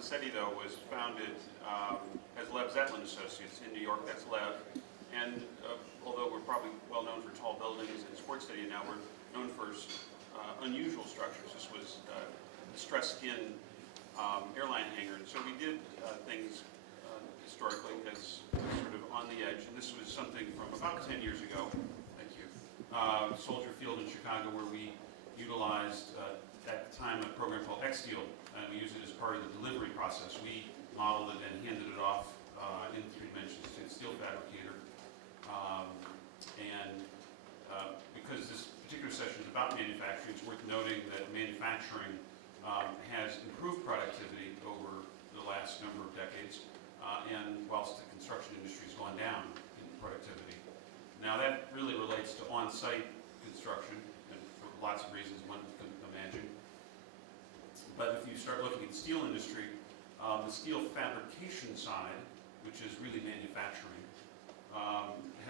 Massetti, though, was founded as Lev Zetlin Associates in New York. That's Lev. And although we're probably well known for tall buildings and sports stadium now, we're known for unusual structures. This was distressed skin airline hangar. And so we did things historically as sort of on the edge. And this was something from about 10 years ago. Thank you. Soldier Field in Chicago, where we utilized at the time a program called X-Steel, and we used it as part of the delivery process. We modeled it and handed it off in 3 dimensions to a steel fabricator. Because this particular session is about manufacturing, it's worth noting that manufacturing has improved productivity over the last number of decades, and whilst the construction industry has gone down in productivity. Now that really relates to on-site construction, and for lots of reasons one can imagine. But if you start looking at the steel industry, the steel fabrication side, which is really manufacturing,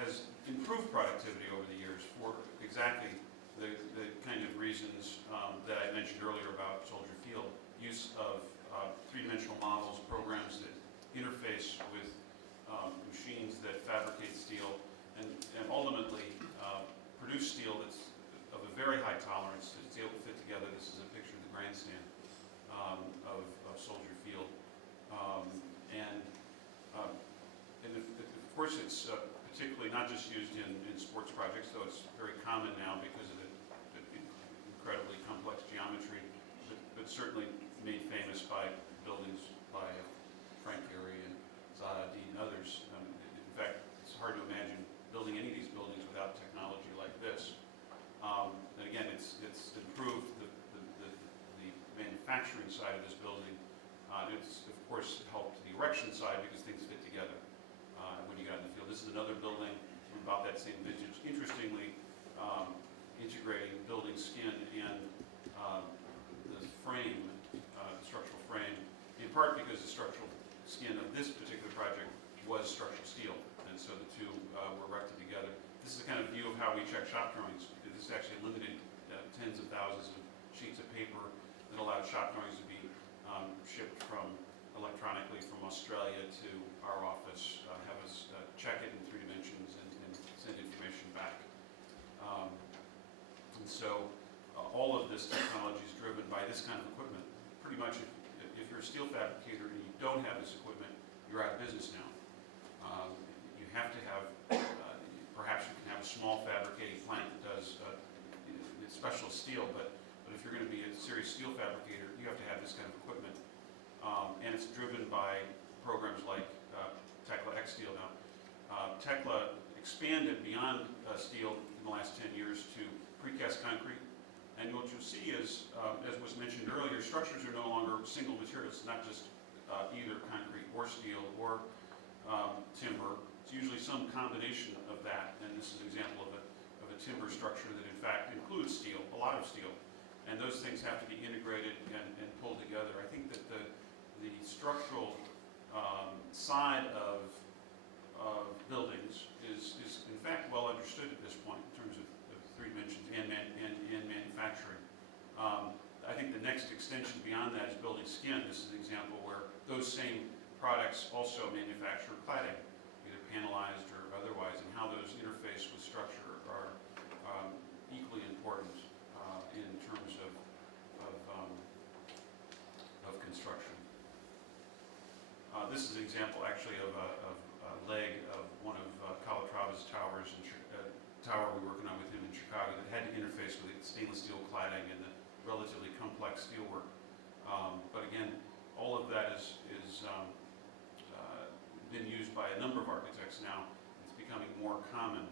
has improved productivity over the years for exactly the kind of reasons that I mentioned earlier about Soldier Field. Use of 3-dimensional models, programs that interface with machines that fabricate steel, and ultimately produce steel that's of a very high tolerance that's able to fit together. This is a picture of the grandstand of Soldier Field. Of course, it's particularly not just used in sports projects, though it's very common now because of the incredibly complex geometry, but certainly made famous by buildings by Frank Gehry and Zaha Hadid and others. In fact, it's hard to imagine building any of these buildings without technology like this. And again, it's improved the manufacturing side of this building. It's, of course, helped the erection side because things fit together when you got in the field. This is another building from about that same vintage. Interestingly, integrating building skin and the frame, the structural frame, in part because the structural skin of this particular project was structural steel, and so the two were erected together. This is the kind of view of how we check shop drawings. This is actually limited tens of thousands of sheets of paper that allowed shop drawings to be shipped from electronically from Australia to our office, have us check it in 3 dimensions and send information back. And so all of this technology is driven by this kind of equipment. Pretty much if you're a steel fabricator and you don't have this equipment, you're out of business now. You have to have, perhaps you can have a small fabricating plant that does special steel, but if you're going to be a serious steel fabricator, you have to have this kind of equipment. And it's driven by programs like Tekla X-Steel now. Tekla expanded beyond steel in the last 10 years to precast concrete. And what you'll see is, as was mentioned earlier, structures are no longer single materials. It's not just either concrete or steel or timber. It's usually some combination of that. And this is an example of a timber structure that in fact includes steel, a lot of steel. And those things have to be integrated and pulled together. I think that the structural side of buildings is in fact well understood at this point in terms of 3 dimensions and manufacturing. I think the next extension beyond that is building skin. This is an example where those same products also manufacture cladding, either panelized or otherwise, and how those interface with structure are equally important in terms of construction. This is an example actually of a leg of one of Calatrava's towers, tower we were working on with him in Chicago that had to interface with the stainless steel cladding and the relatively complex steelwork. But again, all of that is been used by a number of architects now. It's becoming more common.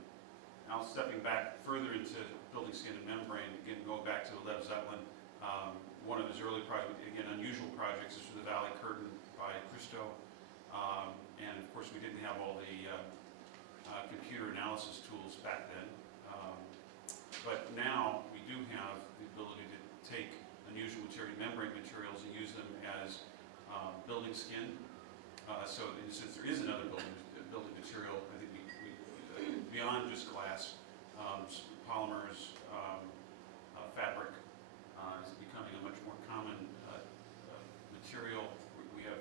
Now stepping back further into building skin and membrane, again going back to Lev Zetlin, one of his early projects, again unusual projects, is for the Valley Curtain by Christo. And of course we didn't have all the computer analysis tools back then. But now we do have the ability to take unusual membrane materials and use them as building skin. So since there is another building material, I think we beyond just glass, polymers, fabric is becoming a much more common material. We have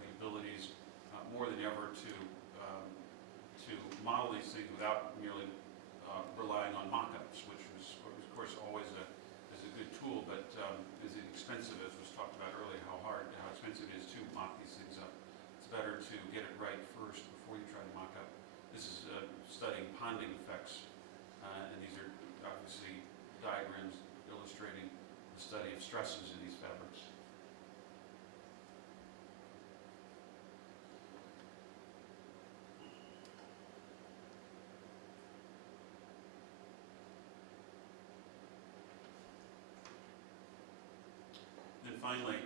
to get it right first before you try to mock up. This is studying ponding effects, and these are obviously diagrams illustrating the study of stresses in these fabrics. Then finally,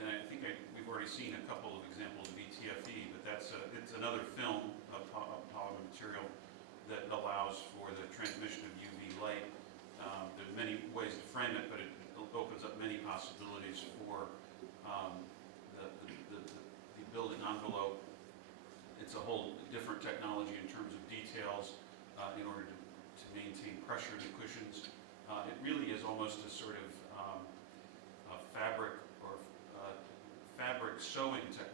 and I think we've already seen a couple of examples of ETFE, but it's another film of polymer material that allows for the transmission of UV light. There are many ways to frame it, but it opens up many possibilities for the building envelope. It's a whole different technology in terms of details in order to maintain pressure in the cushions. It really is almost a sort of fabric or fabric sewing technology.